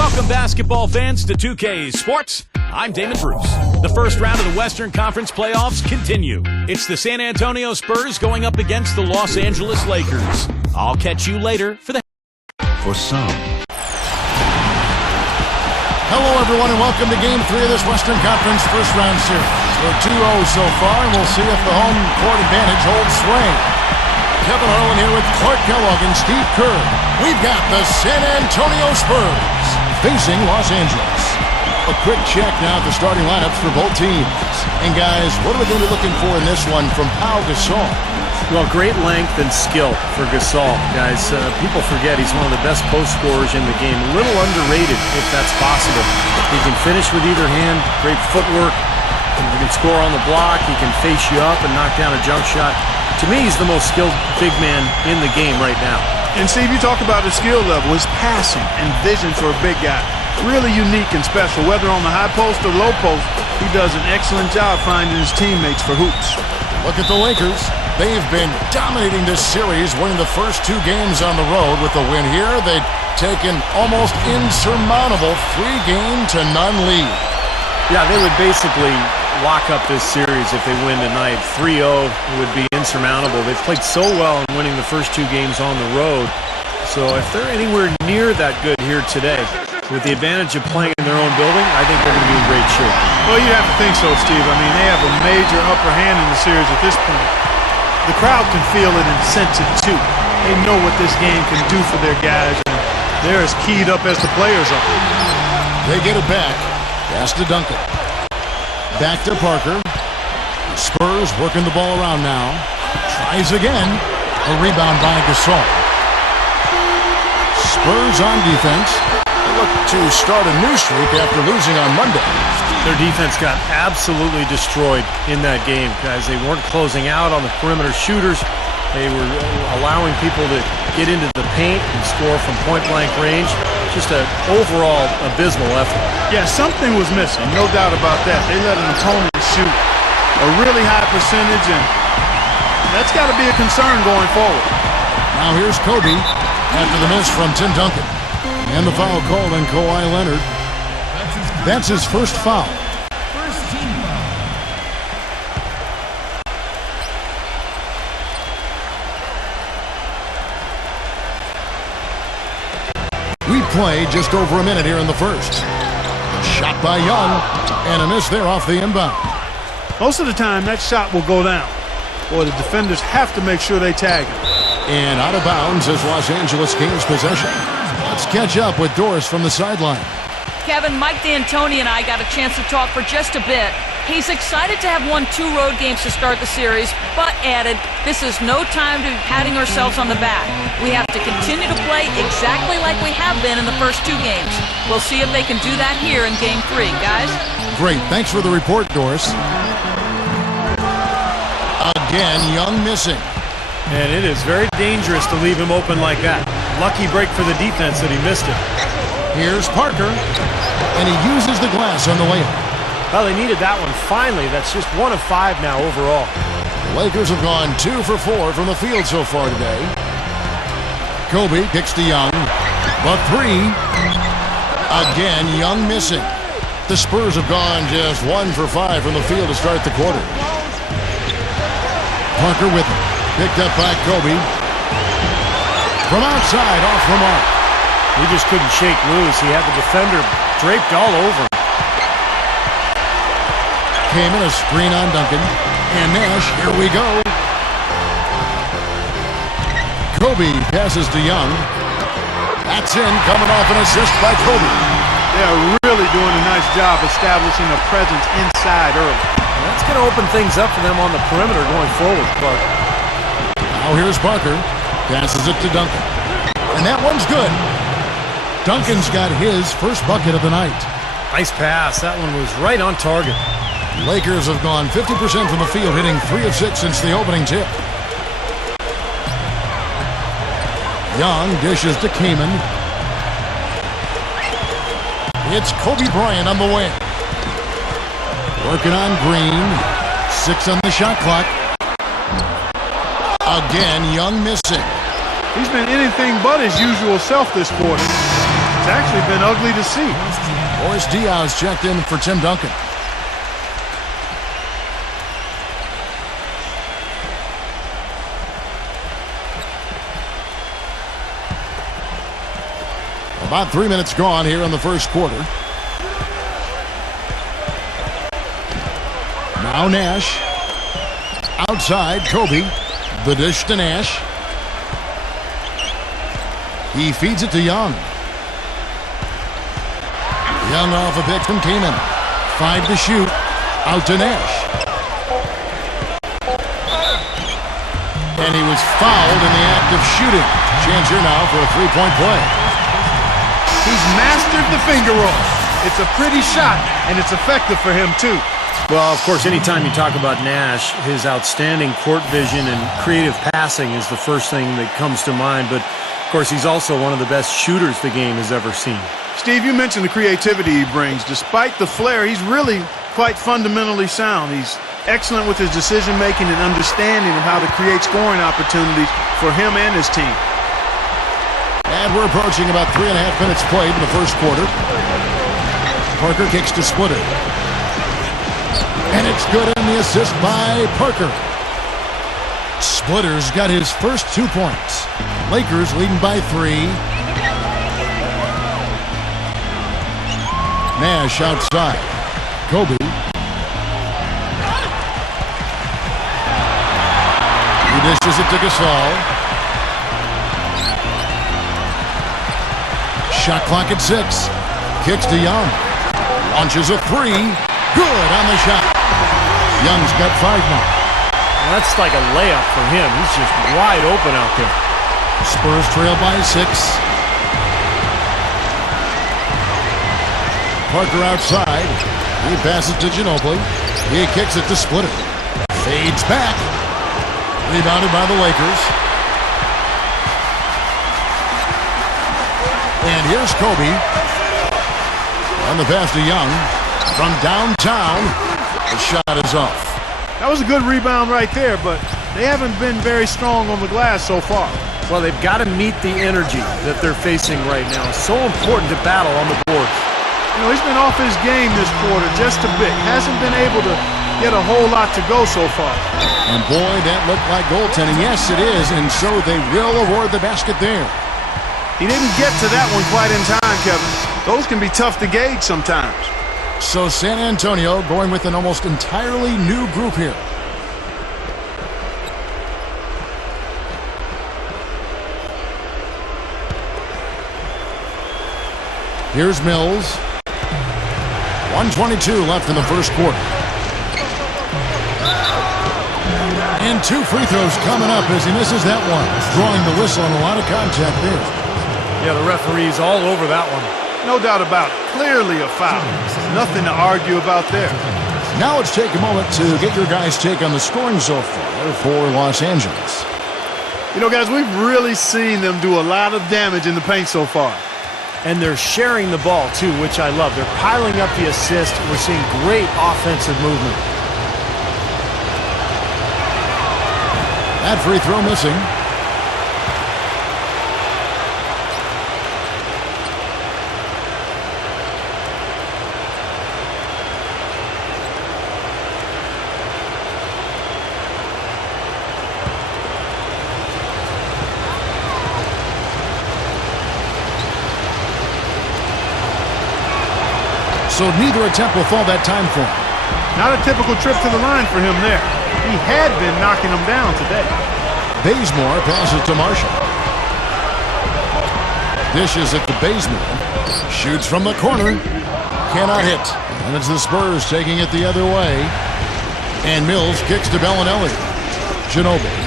Welcome, basketball fans, to 2K Sports. I'm Damon Bruce. The first round of the Western Conference playoffs continue. It's the San Antonio Spurs going up against the Los Angeles Lakers. I'll catch you later for the... For some. Hello, everyone, and welcome to Game 3 of this Western Conference first round series. We're 2-0 so far, and we'll see if the home court advantage holds sway. Kevin Harlan here with Clark Kellogg and Steve Kerr. We've got the San Antonio Spurs facing Los Angeles. A quick check now at the starting lineups for both teams. And guys, what are we going to be looking for in this one from Pau Gasol? Well, great length and skill for Gasol, guys. People forget he's one of the best post scorers in the game. A little underrated, if that's possible. He can finish with either hand, great footwork. He can score on the block. He can face you up and knock down a jump shot. To me, he's the most skilled big man in the game right now. And Steve, you talk about his skill level, his passing and vision for a big guy. Really unique and special. Whether on the high post or low post, he does an excellent job finding his teammates for hoops. Look at the Lakers. They've been dominating this series, winning the first two games on the road. With the win here, they've taken almost insurmountable 3-0 lead. Yeah, they would basically lock up this series if they win tonight. 3-0 would be insurmountable. They've played so well in winning the first two games on the road. So if they're anywhere near that good here today, with the advantage of playing in their own building, I think they're going to be in great shape. Well, you'd have to think so, Steve. I mean, they have a major upper hand in the series at this point. The crowd can feel it and sense it, too. They know what this game can do for their guys, and they're as keyed up as the players are. They get it back. Pass to Duncan. Back to Parker. Spurs working the ball around now. Tries again. A rebound by Gasol. Spurs on defense. They look to start a new streak after losing on Monday. Their defense got absolutely destroyed in that game, guys. They weren't closing out on the perimeter shooters. They were allowing people to get into the paint and score from point-blank range. Just an overall abysmal effort. Yeah, something was missing, no doubt about that. They let an opponent shoot a really high percentage, and that's got to be a concern going forward. Now here's Kobe after the miss from Tim Duncan. And the foul called on Kawhi Leonard. That's his first foul. We play just over a minute here in the first. Shot by Young, and a miss there off the inbound. Most of the time, that shot will go down. Boy, the defenders have to make sure they tag him. And out of bounds as Los Angeles gains possession. Let's catch up with Doris from the sideline. Kevin, Mike D'Antoni and I got a chance to talk for just a bit. He's excited to have won 2 road games to start the series, but added, this is no time to be patting ourselves on the back. We have to continue to play exactly like we have been in the first 2 games. We'll see if they can do that here in Game 3, guys. Great. Thanks for the report, Doris. Again, Young missing. And it is very dangerous to leave him open like that. Lucky break for the defense that he missed it. Here's Parker, and he uses the glass on the layup. Well, they needed that one finally. That's just 1 of 5 now overall. The Lakers have gone 2 for 4 from the field so far today. Kobe kicks to Young, but 3. Again, Young missing. The Spurs have gone just 1 for 5 from the field to start the quarter. Parker with it. Picked up by Kobe. From outside, off the mark. He just couldn't shake loose. He had the defender draped all over him. Came in a screen on Duncan. And Nash, here we go. Kobe passes to Young. That's in, coming off an assist by Kobe. They're really doing a nice job establishing a presence inside early. That's going to open things up for them on the perimeter going forward, Clark. Now here's Parker. Passes it to Duncan. And that one's good. Duncan's got his first bucket of the night. Nice pass. That one was right on target. Lakers have gone 50% from the field, hitting 3 of 6 since the opening tip. Young dishes to Kaman. It's Kobe Bryant on the wing. Working on Green. 6 on the shot clock. Again, Young missing. He's been anything but his usual self this quarter. It's actually been ugly to see. Boris Diaz checked in for Tim Duncan. About 3 minutes gone here in the first quarter. Now Nash. Outside, Kobe. The dish to Nash. He feeds it to Young. Young off a pick from Kaman. 5 to shoot. Out to Nash. And he was fouled in the act of shooting. Chance here now for a three-point play. He's mastered the finger roll. It's a pretty shot, and it's effective for him, too. Well, of course, anytime you talk about Nash, his outstanding court vision and creative passing is the first thing that comes to mind. But, of course, he's also one of the best shooters the game has ever seen. Steve, you mentioned the creativity he brings. Despite the flair, he's really quite fundamentally sound. He's excellent with his decision-making and understanding of how to create scoring opportunities for him and his team. And we're approaching about 3.5 minutes played in the first quarter. Parker kicks to Splitter. And it's good in the assist by Parker. Splitter's got his first 2 points. Lakers leading by 3. Nash outside. Kobe. He dishes it to Gasol. Shot clock at 6. Kicks to Young. Launches a 3. Good on the shot. Young's got 5 now. That's like a layup for him. He's just wide open out there. Spurs trail by 6. Parker outside. He passes to Ginobili. He kicks it to Splitter. Fades back. Rebounded by the Lakers. And here's Kobe. On the pass to Young. From downtown, the shot is off. That was a good rebound right there, but they haven't been very strong on the glass so far. Well, they've got to meet the energy that they're facing right now. It's so important to battle on the boards. You know, he's been off his game this quarter just a bit. Hasn't been able to get a whole lot to go so far. And boy, that looked like goaltending. Yes, it is, and so they will award the basket there. He didn't get to that one quite in time, Kevin. Those can be tough to gauge sometimes. So San Antonio going with an almost entirely new group here. Here's Mills. 1:22 left in the first quarter. And 2 free throws coming up as he misses that one. Drawing the whistle and a lot of contact there. Yeah, the referee's all over that one. No doubt about it. Clearly a foul. Nothing to argue about there. Now let's take a moment to get your guys' take on the scoring so far for Los Angeles. You know, guys, we've really seen them do a lot of damage in the paint so far. And they're sharing the ball, too, which I love. They're piling up the assist. We're seeing great offensive movement. That free throw missing. So neither attempt will fall that time for him. Not a typical trip to the line for him there. He had been knocking them down today. Bazemore passes to Marshall. Dishes it to Bazemore. Shoots from the corner. Cannot hit. And it's the Spurs taking it the other way. And Mills kicks to Bellinelli. Ginobili.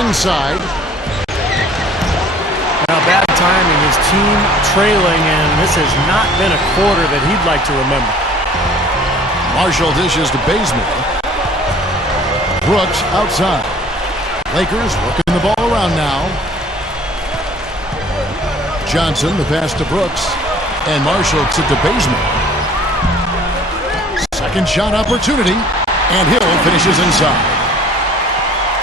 Inside. Now, bad timing. His team trailing, and this has not been a quarter that he'd like to remember. Marshall dishes to Bazemore. Brooks outside. Lakers working the ball around now. Johnson, the pass to Brooks. And Marshall to Bazemore. Second shot opportunity. And Hill finishes inside.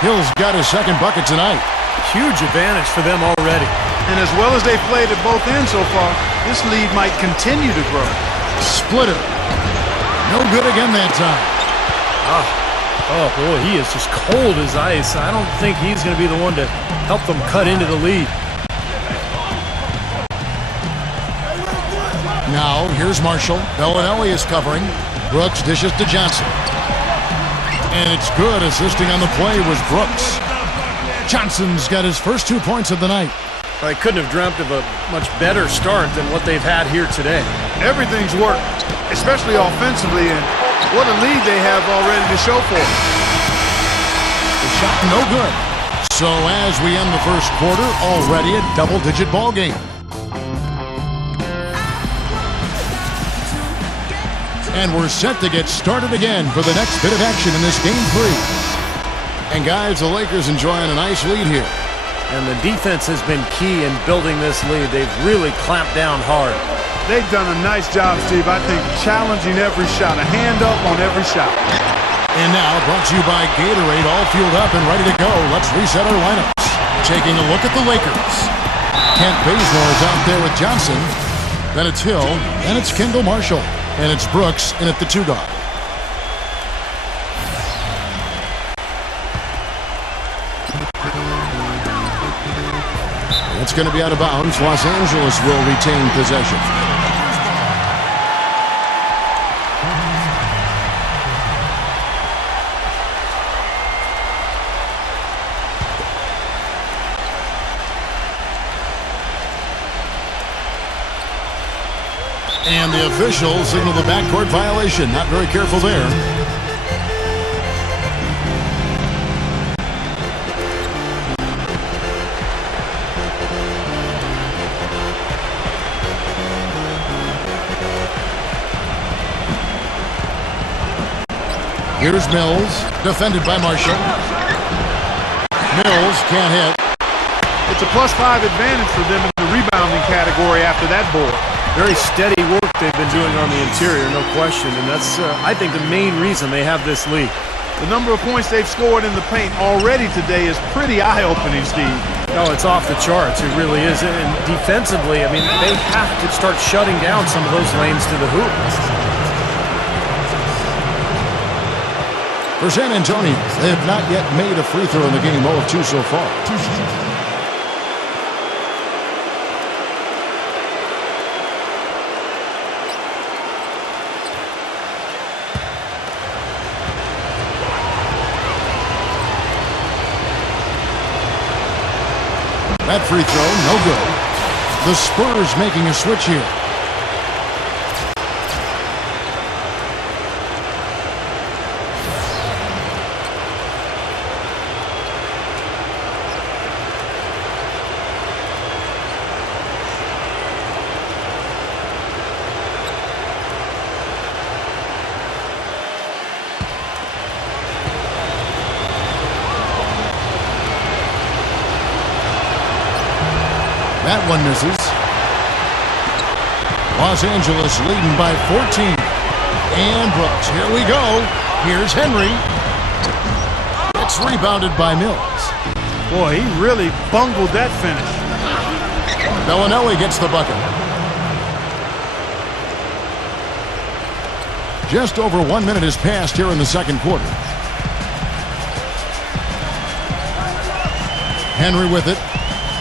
Hill's got his second bucket tonight. Huge advantage for them already. And as well as they've played at both ends so far, this lead might continue to grow. Splitter. No good again that time. Oh, boy, he is just cold as ice. I don't think he's going to be the one to help them cut into the lead. Now, here's Marshall. Bellinelli is covering. Brooks dishes to Johnson. And it's good. Assisting on the play was Brooks. Johnson's got his first 2 points of the night. I couldn't have dreamt of a much better start than what they've had here today. Everything's worked, especially offensively, and what a lead they have already to show for it. The shot no good. So as we end the first quarter, already a double-digit ball game. And we're set to get started again for the next bit of action in this Game 3. And guys, the Lakers enjoying a nice lead here. And the defense has been key in building this lead. They've really clamped down hard. They've done a nice job, Steve, I think, challenging every shot, a hand up on every shot. And now, brought to you by Gatorade, all fueled up and ready to go. Let's reset our lineups. Taking a look at the Lakers. Kent Bazemore is out there with Johnson. Then it's Hill. Then it's Kendall Marshall. And it's Brooks in at the 2 guard. It's going to be out of bounds. Los Angeles will retain possession. And the officials signal the backcourt violation. Not very careful there. Here's Mills, defended by Marshall. Mills can't hit. It's a +5 advantage for them in the rebounding category after that board. Very steady work they've been doing on the interior, no question. And that's, I think, the main reason they have this lead. The number of points they've scored in the paint already today is pretty eye-opening, Steve. No, it's off the charts. It really is. And defensively, I mean, they have to start shutting down some of those lanes to the hoop. For San Antonio, they have not yet made a free throw in the game, 0 of 2 so far. That free throw, no good. The Spurs making a switch here. That one misses. Los Angeles leading by 14. And Brooks, here we go. Here's Henry. It's rebounded by Mills. Boy, he really bungled that finish. Bellinelli gets the bucket. Just over 1 minute has passed here in the second quarter. Henry with it.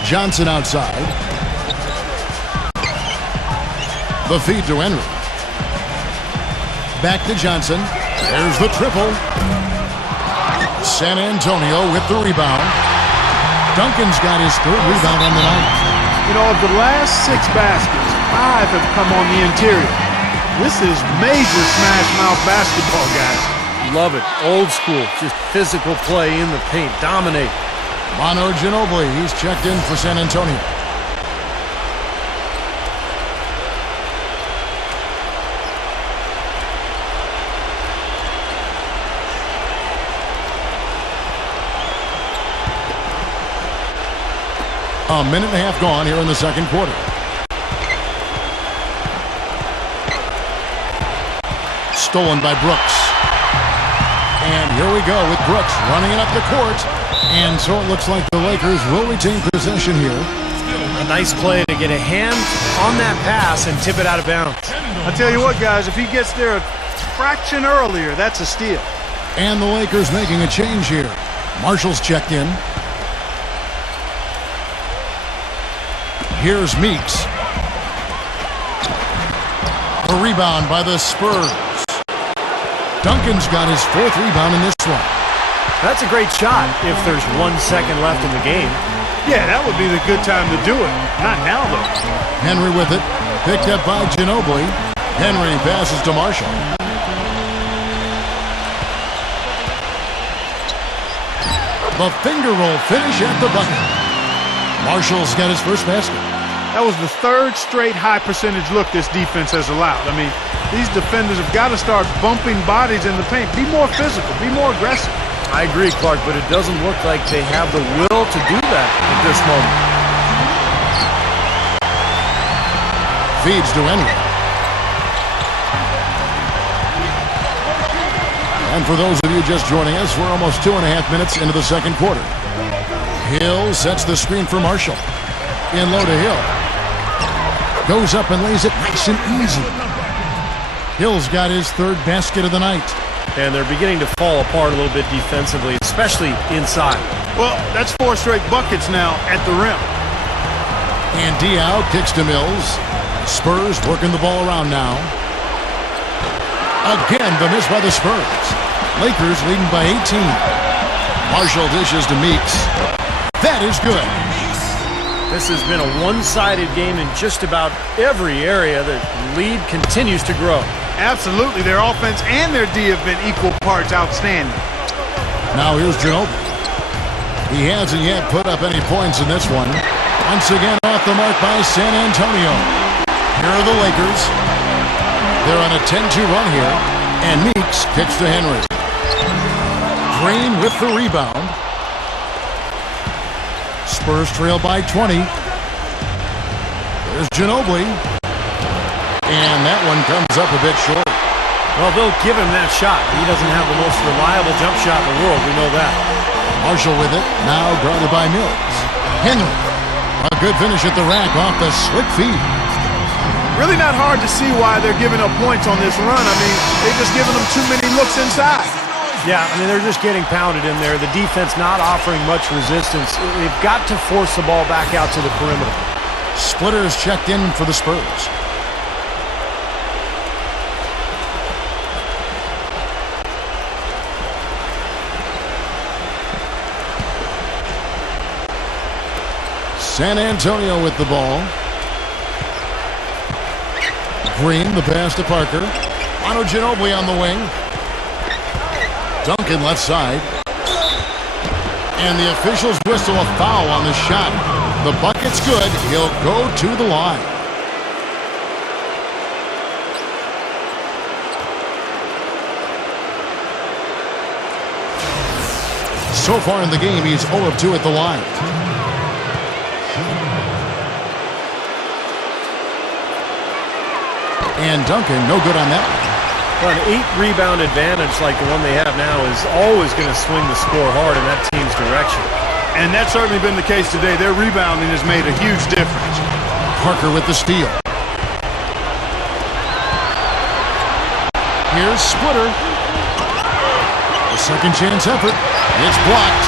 Johnson outside. The feed to Henry. Back to Johnson. There's the triple. San Antonio with the rebound. Duncan's got his 3rd rebound on the night. You know, of the last 6 baskets, 5 have come on the interior. This is major smash mouth basketball, guys. Love it. Old school. Just physical play in the paint. Dominate. Manu Ginobili, he's checked in for San Antonio. A minute and a half gone here in the second quarter. Stolen by Brooks. And here we go with Brooks running it up the court. And so it looks like the Lakers will retain possession here A nice play to get a hand on that pass and tip it out of bounds. I tell you what, guys, if he gets there a fraction earlier, that's a steal. And the Lakers making a change here. Marshall's checked in. Here's Meeks. A rebound by the Spurs. Duncan's got his 4th rebound in this one. That's a great shot if there's 1 second left in the game. Yeah, that would be the good time to do it. Not now, though. Henry with it. Picked up by Ginobili. Henry passes to Marshall. The finger roll finish at the bucket. Marshall's got his first basket. That was the 3rd straight high percentage look this defense has allowed. I mean, these defenders have got to start bumping bodies in the paint. Be more physical. Be more aggressive. I agree, Clark, but it doesn't look like they have the will to do that at this moment. Feeds to Henry. And for those of you just joining us, we're almost 2.5 minutes into the second quarter. Hill sets the screen for Marshall. In low to Hill. Goes up and lays it nice and easy. Hill's got his 3rd basket of the night. And they're beginning to fall apart a little bit defensively, especially inside. Well, that's 4 straight buckets now at the rim. And Diaw kicks to Mills. Spurs working the ball around now. Again, the miss by the Spurs. Lakers leading by 18. Marshall dishes to Meeks. That is good. This has been a one-sided game in just about every area. The lead continues to grow. Absolutely. Their offense and their D have been equal parts outstanding. Now here's Ginobili. He hasn't yet put up any points in this one. Once again off the mark by San Antonio. Here are the Lakers. They're on a 10-2 run here. And Meeks kicks to Henry. Green with the rebound. Spurs trail by 20. There's Ginobili. And that one comes up a bit short. Well, they'll give him that shot. He doesn't have the most reliable jump shot in the world. We know that. Marshall with it. Now guarded by Mills. Henry. A good finish at the rack off the slick feed. Really not hard to see why they're giving up points on this run. I mean, they're just giving them too many looks inside. Yeah, I mean, they're just getting pounded in there. The defense not offering much resistance. They've got to force the ball back out to the perimeter. Splitters checked in for the Spurs. San Antonio with the ball. Green, the pass to Parker. Manu Ginobili on the wing. Duncan left side. And the officials whistle a foul on the shot. The bucket's good. He'll go to the line. So far in the game, he's 0 of 2 at the line. And Duncan, no good on that one. Well, an 8-rebound advantage like the one they have now is always going to swing the score hard in that team's direction. And that's certainly been the case today. Their rebounding has made a huge difference. Parker with the steal. Here's Splitter. A second chance effort. It's blocked.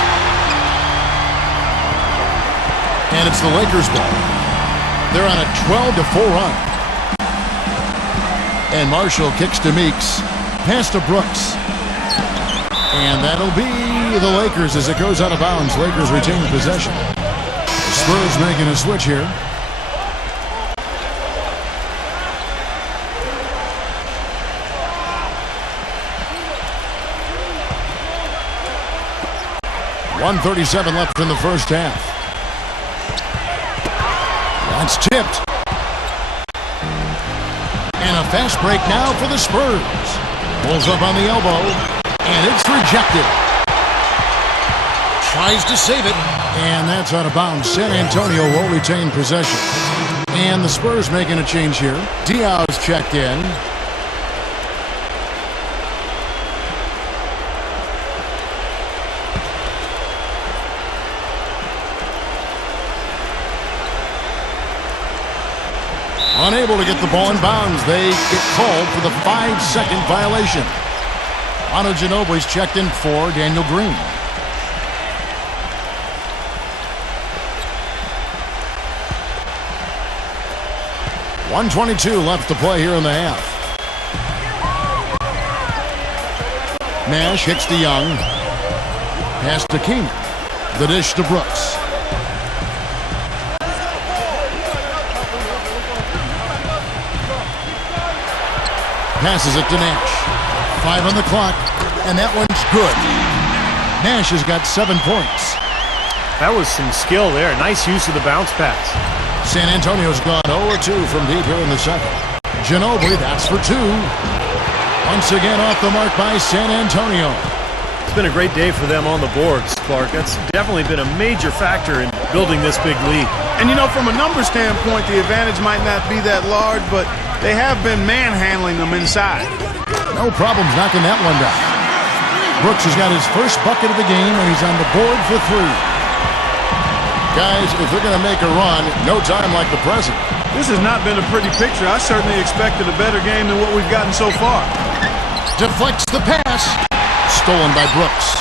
And it's the Lakers' ball. They're on a 12-4 run. And Marshall kicks to Meeks. Pass to Brooks. And that'll be the Lakers as it goes out of bounds. Lakers retain possession. Spurs making a switch here. .137 left in the first half. That's tipped. And a fast break now for the Spurs. Pulls up on the elbow, and it's rejected. Tries to save it, and that's out of bounds. San Antonio will retain possession. And the Spurs making a change here. Diaw's checked in. Unable to get the ball in bounds. They get called for the 5-second violation. Manu Ginobili's checked in for Daniel Green. .122 left to play here in the half. Nash hits to Young. Pass to Keenan. The dish to Brooks. Passes it to Nash. 5 on the clock, and that one's good. Nash has got 7 points. That was some skill there. Nice use of the bounce pass. San Antonio's gone 0-2 from deep here in the second. Ginobili, that's for 2. Once again off the mark by San Antonio. It's been a great day for them on the boards, Clark. That's definitely been a major factor in building this big lead. And you know, from a number standpoint, the advantage might not be that large, but they have been manhandling them inside. No problems knocking that one down. Brooks has got his first bucket of the game, and he's on the board for 3. Guys, if they're going to make a run, no time like the present. This has not been a pretty picture. I certainly expected a better game than what we've gotten so far. Deflects the pass. Stolen by Brooks.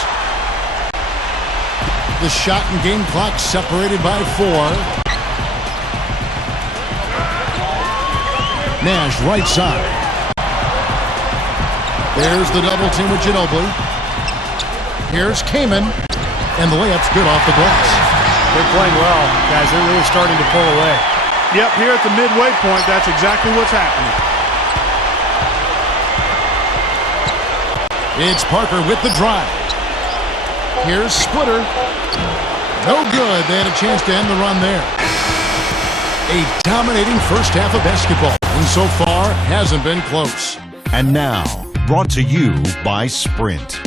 The shot and game clock separated by 4. Nash right side. There's the double team with Ginobili. Here's Kaman. And the layup's good off the glass. They're playing well, guys. They're really starting to pull away. Yep, here at the midway point, that's exactly what's happening. It's Parker with the drive. Here's Splitter. No good. They had a chance to end the run there. A dominating first half of basketball, and so far hasn't been close. And now, brought to you by Sprint.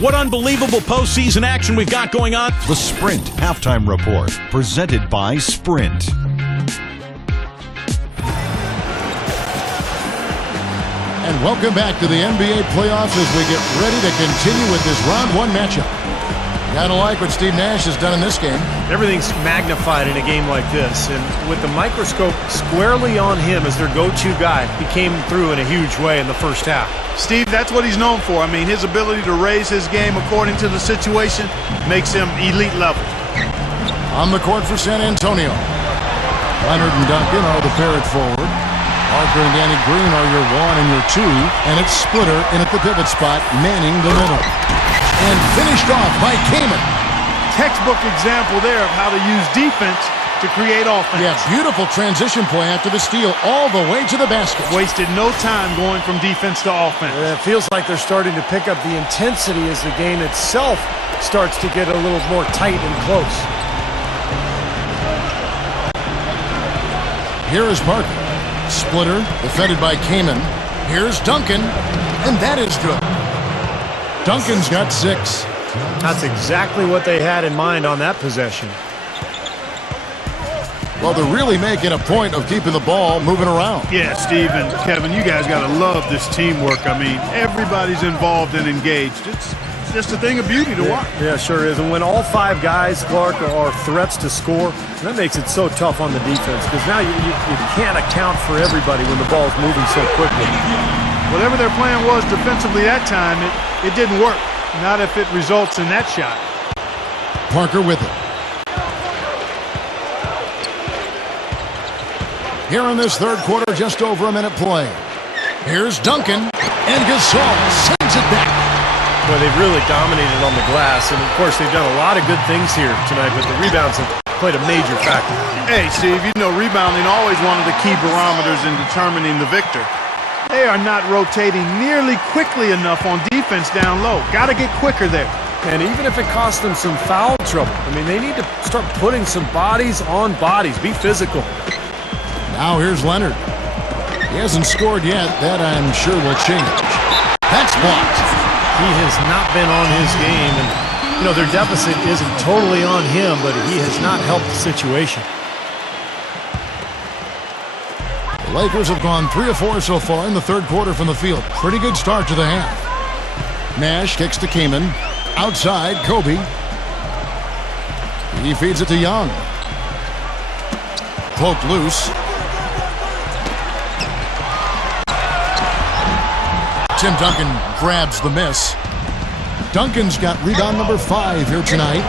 What unbelievable postseason action we've got going on. The Sprint Halftime Report, presented by Sprint. And welcome back to the NBA playoffs as we get ready to continue with this round 1 matchup. Gotta like what Steve Nash has done in this game. Everything's magnified in a game like this, and with the microscope squarely on him as their go-to guy, he came through in a huge way in the first half. Steve, that's what he's known for. I mean, his ability to raise his game according to the situation makes him elite level. On the court for San Antonio. Leonard and Duncan are the pair at forward. Parker and Danny Green are your 1 and your 2. And it's Splitter in at the pivot spot, manning the middle. And finished off by Kaman. Textbook example there of how to use defense to create offense. Yeah, beautiful transition play after the steal all the way to the basket. Wasted no time going from defense to offense. It feels like they're starting to pick up the intensity as the game itself starts to get a little more tight and close. Here is Parker. Splitter, defended by Kaman. Here's Duncan, and that is good. Duncan's got 6. That's exactly what they had in mind on that possession. Well, they're really making a point of keeping the ball moving around. Yeah, Steve and Kevin, you guys got to love this teamwork. I mean, everybody's involved and engaged. It's just a thing of beauty to watch. Yeah, sure is. And when all 5 guys, Clark, are threats to score, that makes it so tough on the defense because now you can't account for everybody when the ball's moving so quickly. Whatever their plan was defensively that time, it didn't work. Not if it results in that shot. Parker with it. Here in this third quarter, just over a minute play. Here's Duncan, and Gasol sends it back. Well, they've really dominated on the glass, and of course they've done a lot of good things here tonight, but the rebounds have played a major factor. Hey, Steve, you know rebounding always one of the key barometers in determining the victor. They are not rotating nearly quickly enough on defense down low. Got to get quicker there. And even if it costs them some foul trouble, I mean, they need to start putting some bodies on bodies. Be physical. Now here's Leonard. He hasn't scored yet. That, I'm sure, will change. That's blocked. He has not been on his game. And, you know, their deficit isn't totally on him, but he has not helped the situation. The Lakers have gone 3 of 4 so far in the third quarter from the field. Pretty good start to the half. Nash kicks to Kaman. Outside, Kobe. He feeds it to Young. Poked loose. Tim Duncan grabs the miss. Duncan's got rebound number 5 here tonight.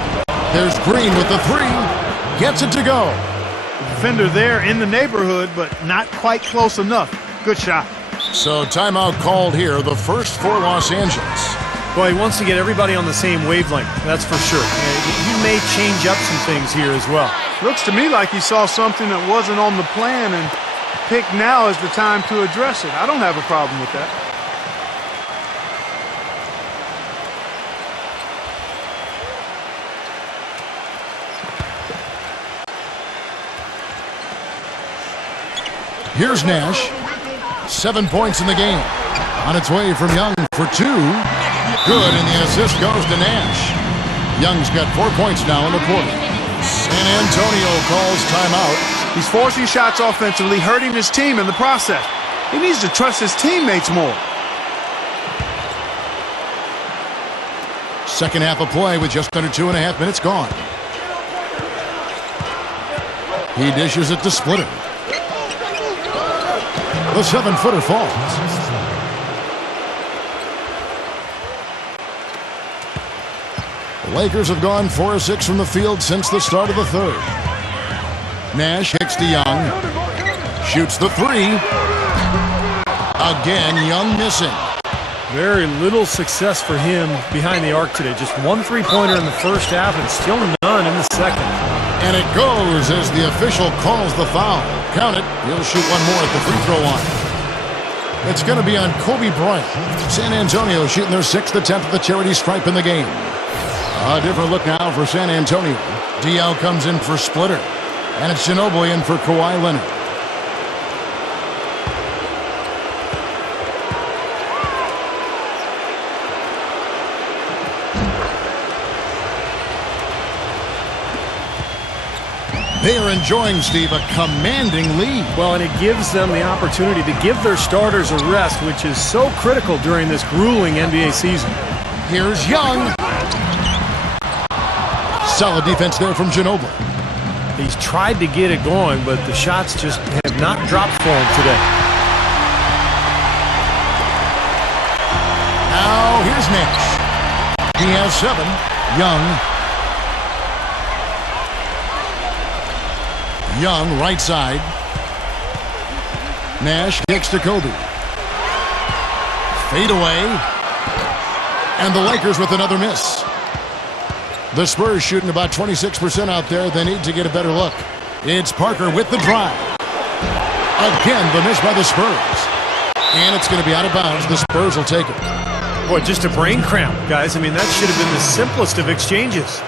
There's Green with the 3. Gets it to go. The defender there in the neighborhood, but not quite close enough. Good shot. So timeout called here, the first for Los Angeles. Well, he wants to get everybody on the same wavelength, that's for sure. He may change up some things here as well. Looks to me like he saw something that wasn't on the plan and picked now as the time to address it. I don't have a problem with that. Here's Nash. 7 points in the game. On its way from Young for 2. Good, and the assist goes to Nash. Young's got 4 points now in the quarter. San Antonio calls timeout. He's forcing shots offensively, hurting his team in the process. He needs to trust his teammates more. Second half of play with just under 2.5 minutes gone. He dishes it to Splitter. The 7-footer falls. The Lakers have gone 4 of 6 from the field since the start of the third. Nash kicks to Young. Shoots the 3. Again, Young missing. Very little success for him behind the arc today. Just 1 3-pointer in the first half and still none in the second. And it goes as the official calls the foul. Count it. He'll shoot one more at the free throw line. It's going to be on Kobe Bryant. San Antonio shooting their 6th attempt at the charity stripe in the game. A different look now for San Antonio. DL comes in for Splitter. And it's Ginobili in for Kawhi Leonard. They are enjoying, Steve, a commanding lead. Well, and it gives them the opportunity to give their starters a rest, which is so critical during this grueling NBA season. Here's Young. Solid defense there from Ginobili. He's tried to get it going, but the shots just have not dropped for him today. Now, here's Nash. He has 7. Young, right side. Nash kicks to Kobe. Fade away. And the Lakers with another miss. The Spurs shooting about 26% out there. They need to get a better look. It's Parker with the drive. Again, the miss by the Spurs. And it's going to be out of bounds. The Spurs will take it. Boy, just a brain cramp, guys. I mean, that should have been the simplest of exchanges.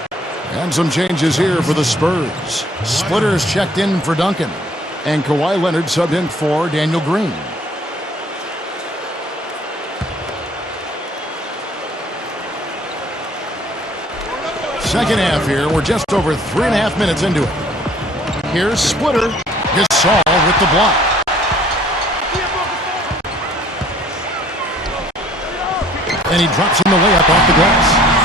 And some changes here for the Spurs. Splitter's checked in for Duncan. And Kawhi Leonard subbed in for Daniel Green. Second half here. We're just over 3.5 minutes into it. Here's Splitter. Gasol with the block. And he drops in the layup off the glass.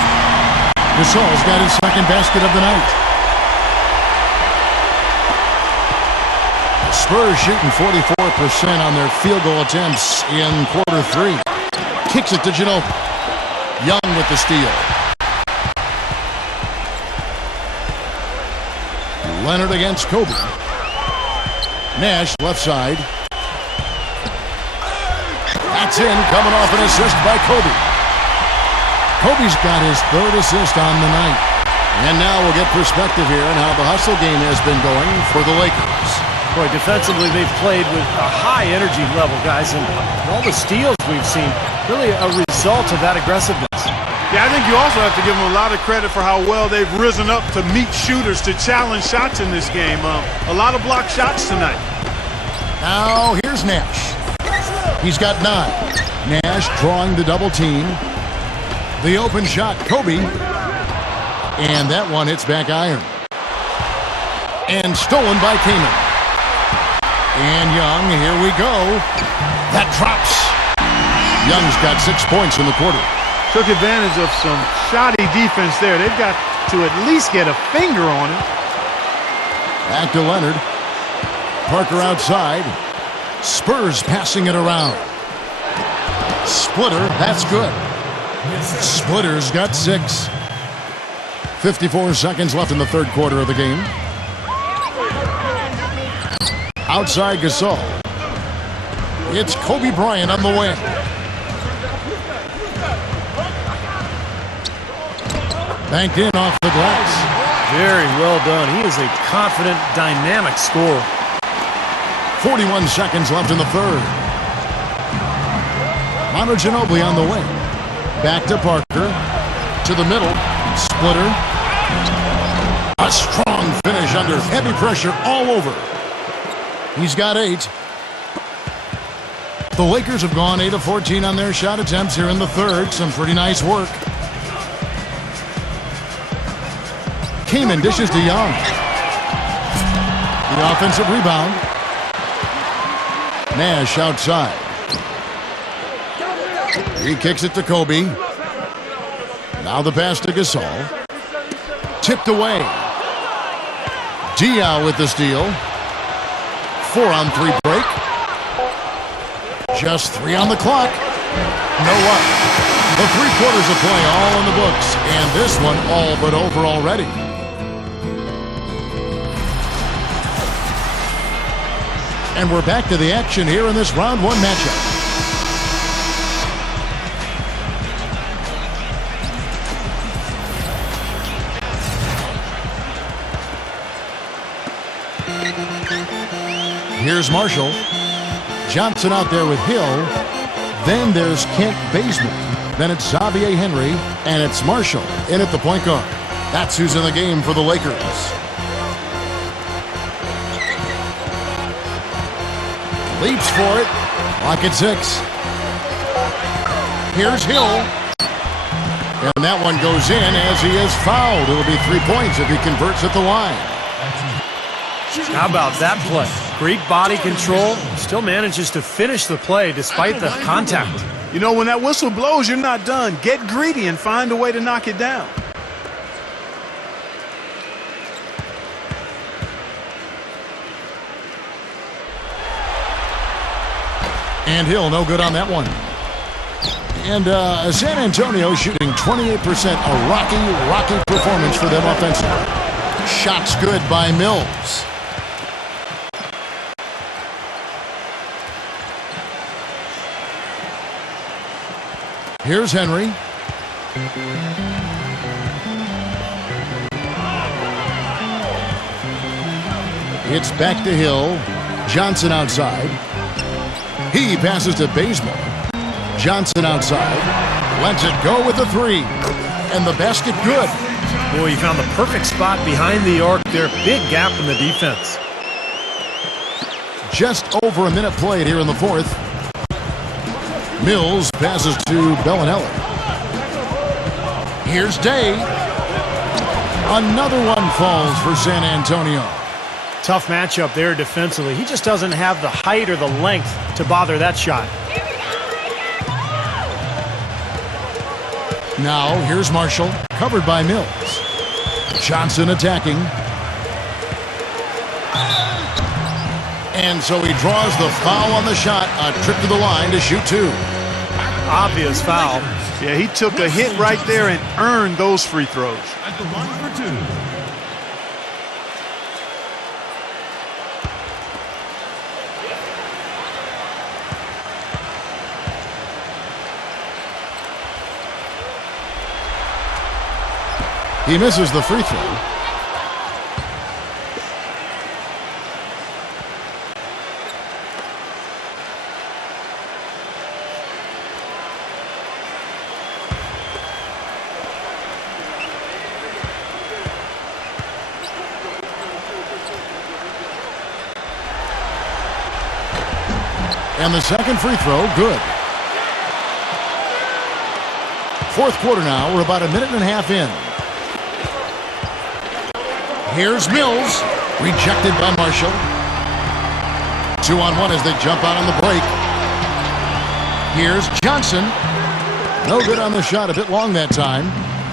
Gasol's got his second basket of the night. Spurs shooting 44% on their field goal attempts in quarter 3. Kicks it to Ginobili. Young with the steal. Leonard against Kobe. Nash left side. That's in, coming off an assist by Kobe. Kobe's got his 3rd assist on the night. And now we'll get perspective here on how the hustle game has been going for the Lakers. Boy, defensively, they've played with a high energy level, guys, and all the steals we've seen, really a result of that aggressiveness. Yeah, I think you also have to give them a lot of credit for how well they've risen up to meet shooters, to challenge shots in this game. A lot of blocked shots tonight. Now, here's Nash. He's got 9. Nash drawing the double team. The open shot, Kobe. And that one hits back iron. And stolen by Kaman. And Young, here we go. That drops. Young's got 6 points in the quarter. Took advantage of some shoddy defense there. They've got to at least get a finger on it. Back to Leonard. Parker outside. Spurs passing it around. Splitter, that's good. Splitter's got 6. 54 seconds left in the third quarter of the game. Outside Gasol. It's Kobe Bryant on the wing. Banked in off the glass. Very well done. He is a confident, dynamic scorer. 41 seconds left in the third. Manu Ginobili on the wing. Back to Parker. To the middle. Splitter. A strong finish under heavy pressure all over. He's got 8. The Lakers have gone 8 of 14 on their shot attempts here in the third. Some pretty nice work. Kaman dishes to Young. The offensive rebound. Nash outside. He kicks it to Kobe. Now the pass to Gasol. Tipped away. Diaw with the steal. 4-on-3 break. Just 3 on the clock. No luck. The 3 quarters of play all in the books. And this one all but over already. And we're back to the action here in this round 1 matchup. Here's Marshall. Johnson out there with Hill. Then there's Kent Bazemore. Then it's Xavier Henry. And it's Marshall in at the point guard. That's who's in the game for the Lakers. Leaps for it. Clock at 6. Here's Hill. And that one goes in as he is fouled. It'll be 3 points if he converts at the line. How about that play? Great body control. Still manages to finish the play despite the contact. You know, when that whistle blows, you're not done. Get greedy and find a way to knock it down. And Hill, no good on that one. And San Antonio shooting 28%. A rocky performance for them offensively. Shots good by Mills. Here's Henry. It's back to Hill. Johnson outside. He passes to Bazemore. Johnson outside. Lets it go with the 3. And the basket good. Boy, he found the perfect spot behind the arc there. Big gap in the defense. Just over a minute played here in the fourth. Mills passes to Bellinelli. Here's Day. Another one falls for San Antonio. Tough matchup there defensively. He just doesn't have the height or the length to bother that shot. Now here's Marshall, covered by Mills. Johnson attacking. And so he draws the foul on the shot. A trip to the line to shoot 2. Obvious foul. Yeah, he took a hit right there and earned those free throws. At the line for 2. He misses the free throw. And the second free throw, good. Fourth quarter now, we're about a minute and a half in. Here's Mills, rejected by Marshall. 2-on-1 as they jump out on the break. Here's Johnson. No good on the shot, a bit long that time.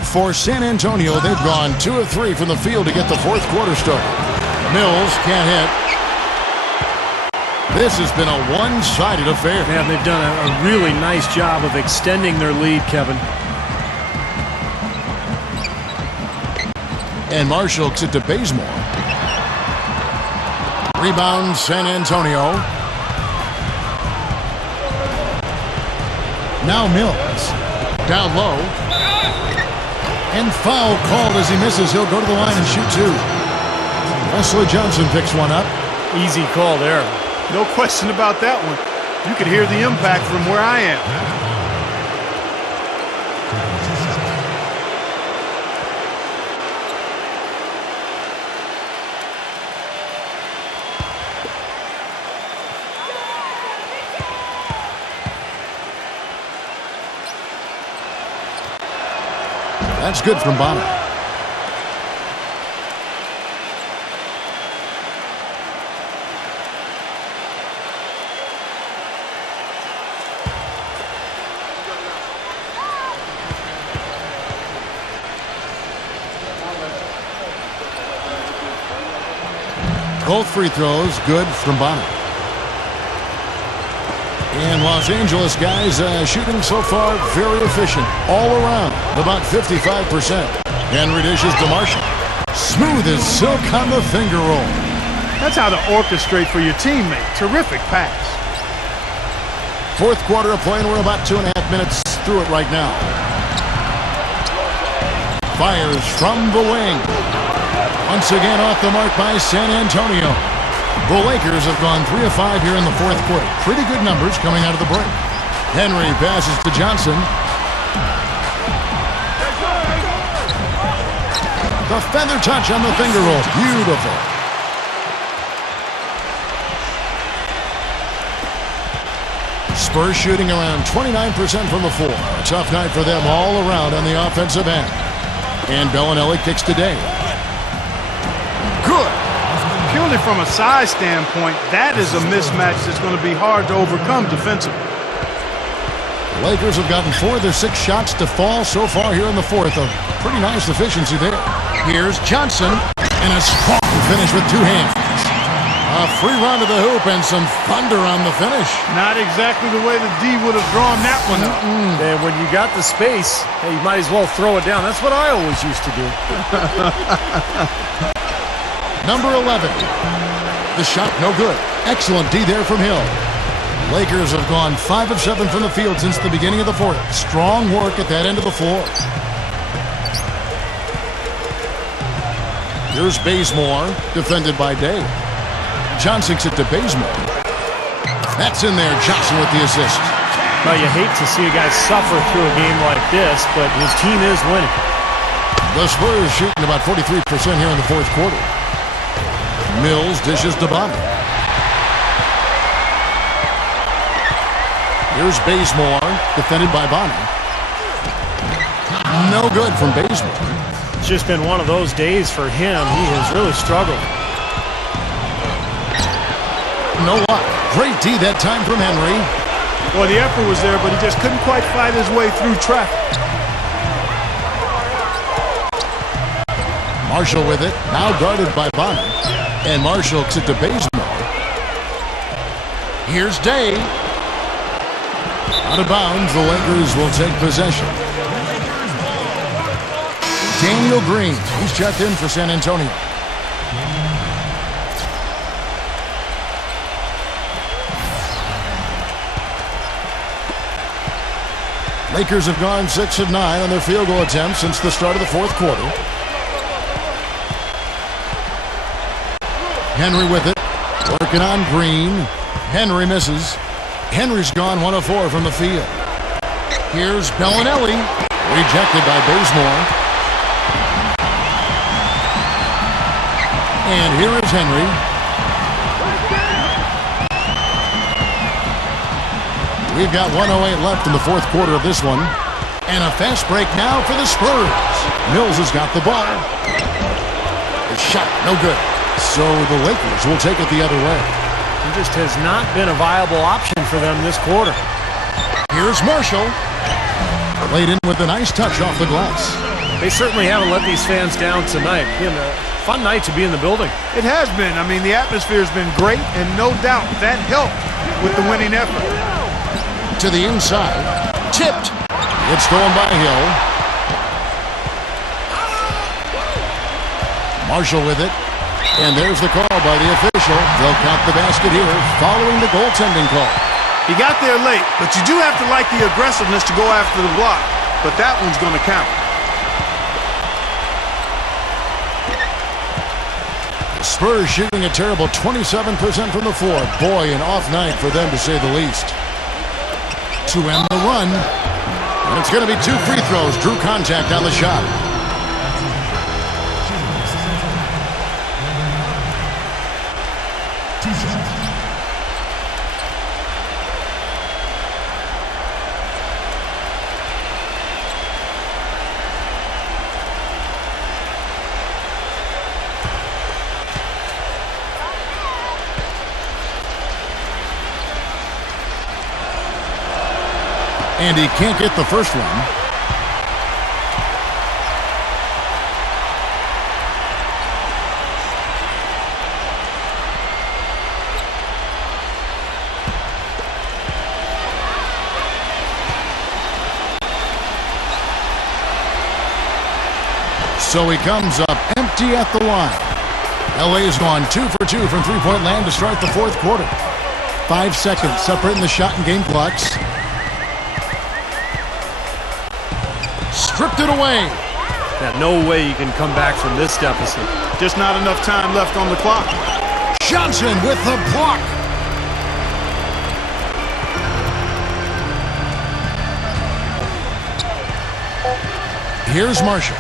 For San Antonio, they've gone 2 of 3 from the field to get the fourth quarter started. Mills can't hit. This has been a one-sided affair. Man, they've done a really nice job of extending their lead, Kevin. And Marshall gets it to Bazemore. Rebound, San Antonio. Now Mills. Down low. And foul called as he misses. He'll go to the line and shoot two. Wesley Johnson picks one up. Easy call there. No question about that one. You could hear the impact from where I am. That's good from Bonner. Both free throws good from Bonner. And Los Angeles guys shooting so far very efficient all around, about 55%. Henry dishes to Marshall. Smooth as silk on the finger roll. That's how to orchestrate for your teammate. Terrific pass. Fourth quarter of play, and we're about 2.5 minutes through it right now. Fires from the wing. Once again off the mark by San Antonio. The Lakers have gone 3 of 5 here in the fourth quarter. Pretty good numbers coming out of the break. Henry passes to Johnson. The feather touch on the finger roll. Beautiful. Spurs shooting around 29% from the floor. A tough night for them all around on the offensive end. And Bellinelli kicks today. Good. Purely from a size standpoint, that is a mismatch that's going to be hard to overcome defensively. The Lakers have gotten 4 of their 6 shots to fall so far here in the fourth. A pretty nice efficiency there. Here's Johnson, and a strong finish with 2 hands. A free run to the hoop and some thunder on the finish. Not exactly the way the D would have drawn that one up. And when you got the space, hey, you might as well throw it down. That's what I always used to do. Number 11. The shot no good. Excellent D there from Hill. Lakers have gone 5 of 7 from the field since the beginning of the fourth. Strong work at that end of the floor. Here's Bazemore, defended by Day. Johnson gets it to Bazemore. That's in there. Johnson with the assist. Well, you hate to see a guy suffer through a game like this, but his team is winning. The Spurs shooting about 43% here in the fourth quarter. Mills dishes to Bonner. Here's Bazemore, defended by Bonner. No good from Bazemore. It's just been one of those days for him. He has really struggled. No luck. Great D that time from Henry. Well, the effort was there, but he just couldn't quite fight his way through traffic. Marshall with it, now guarded by Bonner. And Marshall gets it to Bazemore. Here's Day. Out of bounds, the Lakers will take possession. Daniel Green, he's checked in for San Antonio. Lakers have gone 6 of 9 on their field goal attempts since the start of the fourth quarter. Henry with it, working on Green. Henry misses. Henry's gone 1 of 4 from the field. Here's Bellinelli, rejected by Bazemore. And here is Henry. We've got 1:08 left in the fourth quarter of this one. And a fast break now for the Spurs. Mills has got the ball. The shot, no good. So the Lakers will take it the other way. He just has not been a viable option for them this quarter. Here's Marshall. Laid in with a nice touch off the glass. They certainly haven't let these fans down tonight. Fun night to be in the building. It has been. I mean, the atmosphere has been great, and no doubt that helped with the winning effort. To the inside. Tipped. It's stolen by Hill. Marshall with it. And there's the call by the official. They'll count the basket here following the goaltending call. He got there late, but you do have to like the aggressiveness to go after the block. But that one's going to count. Spurs shooting a terrible 27% from the floor. Boy, an off night for them to say the least. 2M the run. And it's going to be 2 free throws. Drew contact on the shot. And he can't get the first one. So he comes up empty at the line. LA has gone 2 for 2 from three-point land to start the fourth quarter. 5 seconds separating the shot and game clocks. Stripped it away. Yeah, no way you can come back from this deficit. Just not enough time left on the clock. Johnson with the block. Here's Marshall.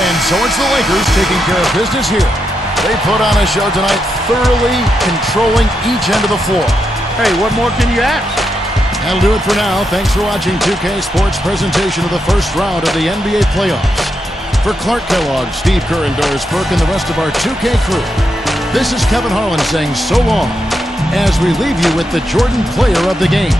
And so it's the Lakers taking care of business here. They put on a show tonight, thoroughly controlling each end of the floor. Hey, what more can you ask? That'll do it for now. Thanks for watching 2K Sports presentation of the first round of the NBA playoffs. For Clark Kellogg, Steve Kerr, and Doris Burke, and the rest of our 2K crew, this is Kevin Harlan saying so long as we leave you with the Jordan player of the game.